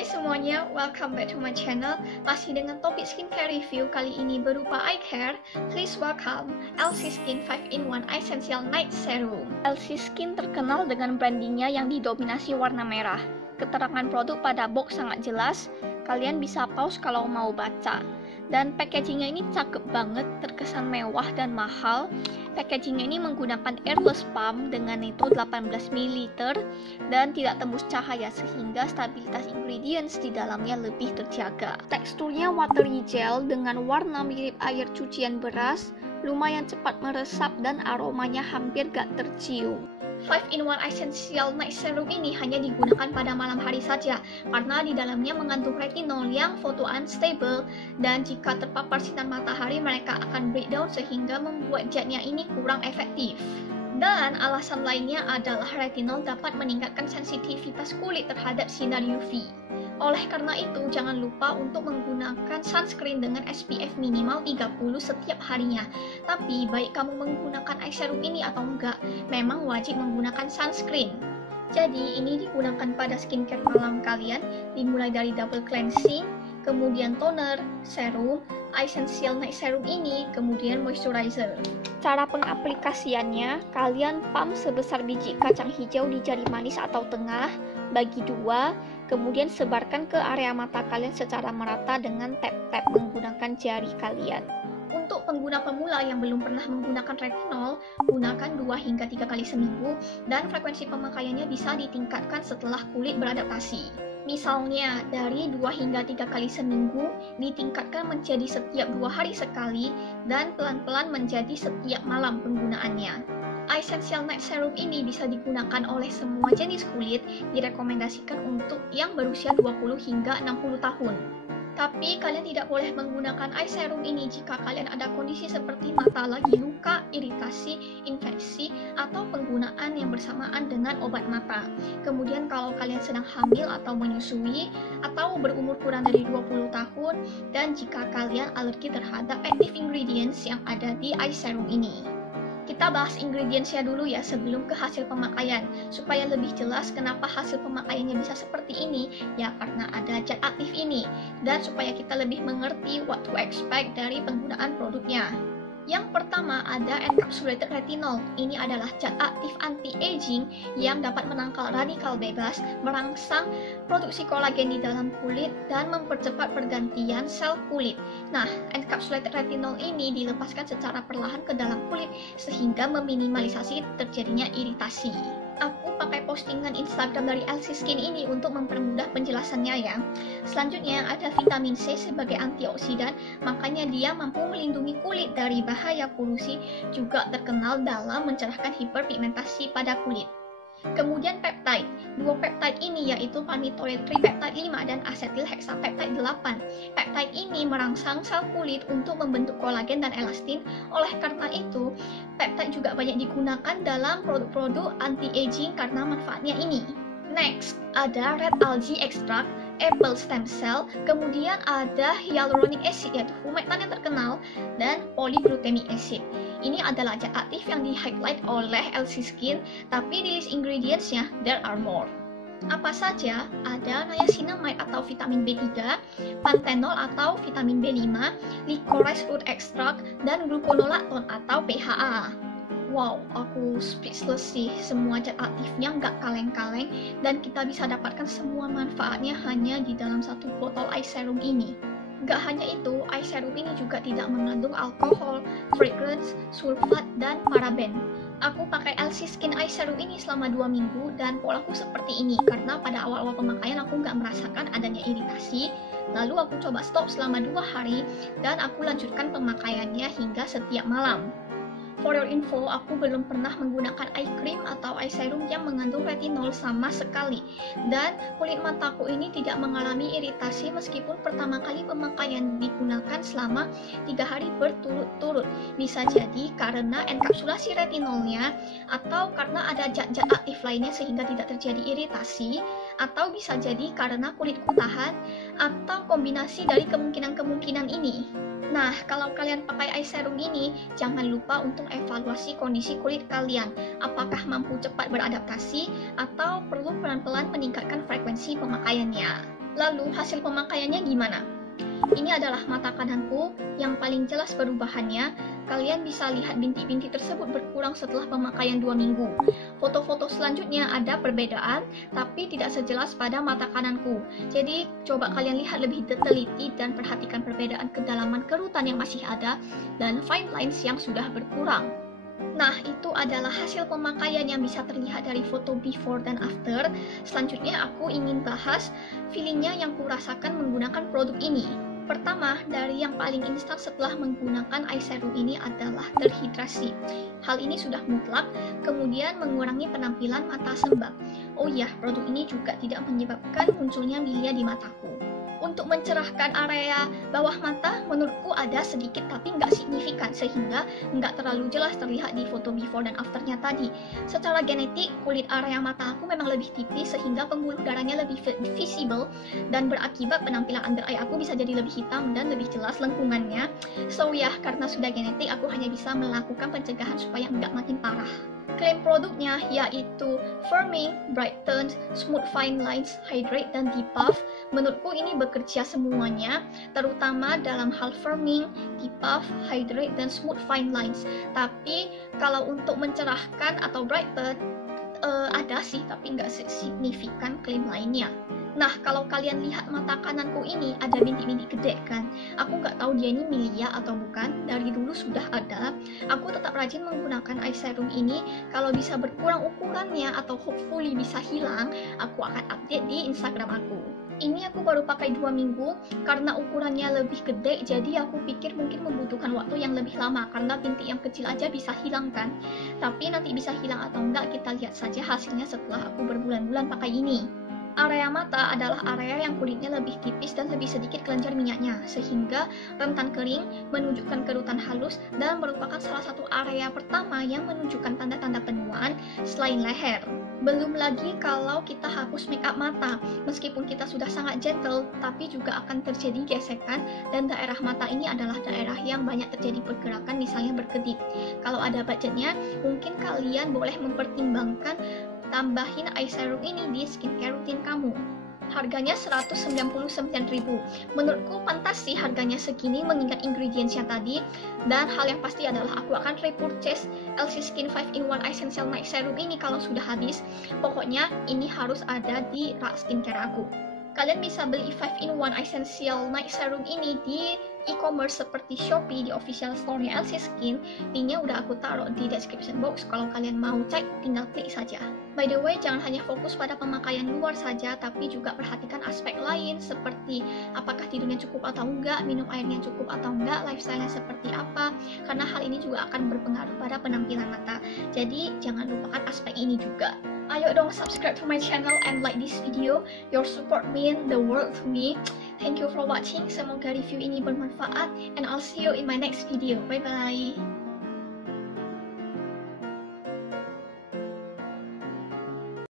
Hai semuanya, welcome back to my channel. Masih dengan topik skincare review kali ini berupa eye care. Please welcome LC Skin 5-in-1 Essential Night Serum. LC Skin terkenal dengan brandingnya yang didominasi warna merah. Keterangan produk pada box sangat jelas, kalian bisa pause kalau mau baca. Dan packagingnya ini cakep banget, terkesan mewah dan mahal. Packagingnya ini menggunakan airless pump dengan nitro 18 ml dan tidak tembus cahaya sehingga stabilitas ingredients di dalamnya lebih terjaga. Teksturnya watery gel dengan warna mirip air cucian beras, lumayan cepat meresap dan aromanya hampir gak tercium. 5-in-1 Essential Night Serum ini hanya digunakan pada malam hari saja karena di dalamnya mengandung retinol yang photo unstable dan jika terpapar sinar matahari mereka akan breakdown sehingga membuat zatnya ini kurang efektif. Dan alasan lainnya adalah retinol dapat meningkatkan sensitivitas kulit terhadap sinar UV. Oleh karena itu, jangan lupa untuk menggunakan sunscreen dengan SPF minimal 30 setiap harinya. Tapi, baik kamu menggunakan eye serum ini atau enggak, memang wajib menggunakan sunscreen. Jadi, ini digunakan pada skincare malam kalian, dimulai dari double cleansing, kemudian toner, serum, Essential Night Serum ini, kemudian moisturizer. Cara pengaplikasiannya, kalian pump sebesar biji kacang hijau di jari manis atau tengah, bagi dua, kemudian sebarkan ke area mata kalian secara merata dengan tap-tap menggunakan jari kalian. Untuk pengguna pemula yang belum pernah menggunakan retinol, gunakan 2 hingga 3 kali seminggu dan frekuensi pemakaiannya bisa ditingkatkan setelah kulit beradaptasi. Misalnya, dari 2 hingga 3 kali seminggu ditingkatkan menjadi setiap 2 hari sekali dan pelan-pelan menjadi setiap malam penggunaannya. Essential Night Serum ini bisa digunakan oleh semua jenis kulit, direkomendasikan untuk yang berusia 20 hingga 60 tahun. Tapi kalian tidak boleh menggunakan eye serum ini jika kalian ada kondisi seperti mata lagi luka, iritasi, infeksi, atau penggunaan yang bersamaan dengan obat mata. Kemudian kalau kalian sedang hamil atau menyusui, atau berumur kurang dari 20 tahun, dan jika kalian alergi terhadap active ingredients yang ada di eye serum ini. Kita bahas ingredientsnya dulu ya sebelum ke hasil pemakaian. Supaya lebih jelas kenapa hasil pemakaiannya bisa seperti ini, ya karena ada zat aktif ini. Dan supaya kita lebih mengerti what to expect dari penggunaan produknya. Yang pertama ada encapsulated retinol. Ini adalah zat aktif anti-aging yang dapat menangkal radikal bebas, merangsang produksi kolagen di dalam kulit, dan mempercepat pergantian sel kulit. Nah, encapsulated retinol ini dilepaskan secara perlahan ke dalam kulit sehingga meminimalisasi terjadinya iritasi. Aku pakai postingan Instagram dari LC Skin ini untuk mempermudah penjelasannya ya. Selanjutnya ada vitamin C sebagai antioksidan, makanya dia mampu melindungi kulit dari bahaya polusi, juga terkenal dalam mencerahkan hiperpigmentasi pada kulit. Kemudian peptide. Dua peptide ini yaitu mannitol tripeptide 5 dan asetil hexapeptide 8. Peptide ini merangsang sel kulit untuk membentuk kolagen dan elastin. Oleh karena itu, peptide juga banyak digunakan dalam produk-produk anti-aging karena manfaatnya ini. Next, ada red algae extract, apple stem cell, kemudian ada hyaluronic acid yaitu humectant yang terkenal, dan polyglutamic acid. Ini adalah zat aktif yang di-highlight oleh LC Skin, tapi di list ingredientsnya there are more. Apa saja? Ada niacinamide atau vitamin B3, panthenol atau vitamin B5, licorice root extract, dan gluconolactone atau PHA. Wow, aku speechless sih, semua zat aktifnya nggak kaleng-kaleng dan kita bisa dapatkan semua manfaatnya hanya di dalam satu botol eye serum ini. Gak hanya itu, eye serum ini juga tidak mengandung alkohol, fragrance, sulfat, dan paraben. Aku pakai LC Skin eye serum ini selama 2 minggu dan polaku seperti ini karena pada awal-awal pemakaian aku nggak merasakan adanya iritasi. Lalu aku coba stop selama 2 hari dan aku lanjutkan pemakaiannya hingga setiap malam. For your info, aku belum pernah menggunakan eye cream atau eye serum yang mengandung retinol sama sekali. Dan kulit mataku ini tidak mengalami iritasi meskipun pertama kali pemakaian digunakan selama 3 hari berturut-turut. Bisa jadi karena enkapsulasi retinolnya, atau karena ada zat-zat aktif lainnya sehingga tidak terjadi iritasi, atau bisa jadi karena kulitku tahan, atau kombinasi dari kemungkinan-kemungkinan ini. Nah, kalau kalian pakai eye serum ini, jangan lupa untuk evaluasi kondisi kulit kalian. Apakah mampu cepat beradaptasi atau perlu pelan-pelan meningkatkan frekuensi pemakaiannya. Lalu hasil pemakaiannya gimana? Ini adalah mata kananku yang paling jelas perubahannya. Kalian bisa lihat bintik-bintik tersebut berkurang setelah pemakaian 2 minggu. Foto-foto selanjutnya ada perbedaan, tapi tidak sejelas pada mata kananku. Jadi coba kalian lihat lebih teliti dan perhatikan perbedaan kedalaman kerutan yang masih ada dan fine lines yang sudah berkurang. Nah, itu adalah hasil pemakaian yang bisa terlihat dari foto before dan after. Selanjutnya aku ingin bahas feelingnya yang kurasakan menggunakan produk ini. Pertama, dari yang paling instan setelah menggunakan eye serum ini adalah terhidrasi. Hal ini sudah mutlak, kemudian mengurangi penampilan mata sembab. Oh iya, produk ini juga tidak menyebabkan munculnya milia di mataku. Untuk mencerahkan area bawah mata, menurutku ada sedikit tapi nggak signifikan, sehingga nggak terlalu jelas terlihat di foto before dan afternya tadi. Secara genetik, kulit area mata aku memang lebih tipis, sehingga pembuluh darahnya lebih visible, dan berakibat penampilan under eye aku bisa jadi lebih hitam dan lebih jelas lengkungannya. So ya, karena sudah genetik, aku hanya bisa melakukan pencegahan supaya nggak makin parah. Klaim produknya yaitu Firming, Brighten, Smooth Fine Lines, Hydrate, dan Depuff. Menurutku ini bekerja semuanya, terutama dalam hal firming, depuff, hydrate, dan smooth fine lines. Tapi kalau untuk mencerahkan atau brighten, ada sih, tapi nggak signifikan klaim lainnya. Nah, kalau kalian lihat mata kananku ini ada bintik-bintik gede kan? Aku nggak tahu dia ini milia atau bukan. Dari dulu sudah ada. Aku tetap rajin menggunakan eye serum ini. Kalau bisa berkurang ukurannya atau hopefully bisa hilang, aku akan update di Instagram aku. Ini aku baru pakai 2 minggu karena ukurannya lebih gede, jadi aku pikir mungkin membutuhkan waktu yang lebih lama karena bintik yang kecil aja bisa hilang kan. Tapi nanti bisa hilang atau enggak kita lihat saja hasilnya setelah aku berbulan-bulan pakai ini. Area mata adalah area yang kulitnya lebih tipis dan lebih sedikit kelenjar minyaknya, sehingga rentan kering, menunjukkan kerutan halus, dan merupakan salah satu area pertama yang menunjukkan tanda-tanda penuaan selain leher. Belum lagi kalau kita hapus make up mata, meskipun kita sudah sangat gentle, tapi juga akan terjadi gesekan, dan daerah mata ini adalah daerah yang banyak terjadi pergerakan, misalnya berkedip. Kalau ada budgetnya, mungkin kalian boleh mempertimbangkan tambahin eye serum ini di skincare rutin kamu. Harganya 199.000. Menurutku pantas sih harganya segini mengingat ingredientsnya tadi. Dan hal yang pasti adalah aku akan repurchase LC Skin 5-in-1 Essential Night Serum ini kalau sudah habis. Pokoknya ini harus ada di rak skincare aku. Kalian bisa beli 5-in-1 Essential Night Serum ini di e-commerce seperti Shopee di official store-nya LC Skin. Linknya udah aku taruh di description box. Kalau kalian mau cek, tinggal klik saja. By the way, jangan hanya fokus pada pemakaian luar saja, tapi juga perhatikan aspek lain seperti apakah tidurnya cukup atau enggak, minum airnya cukup atau enggak, lifestyle-nya seperti apa, karena hal ini juga akan berpengaruh pada penampilan mata. Jadi jangan lupakan aspek ini juga. Ayo dong subscribe to my channel and like this video. Your support mean the world to me. Thank you for watching. Semoga review ini bermanfaat and I'll see you in my next video. Bye bye.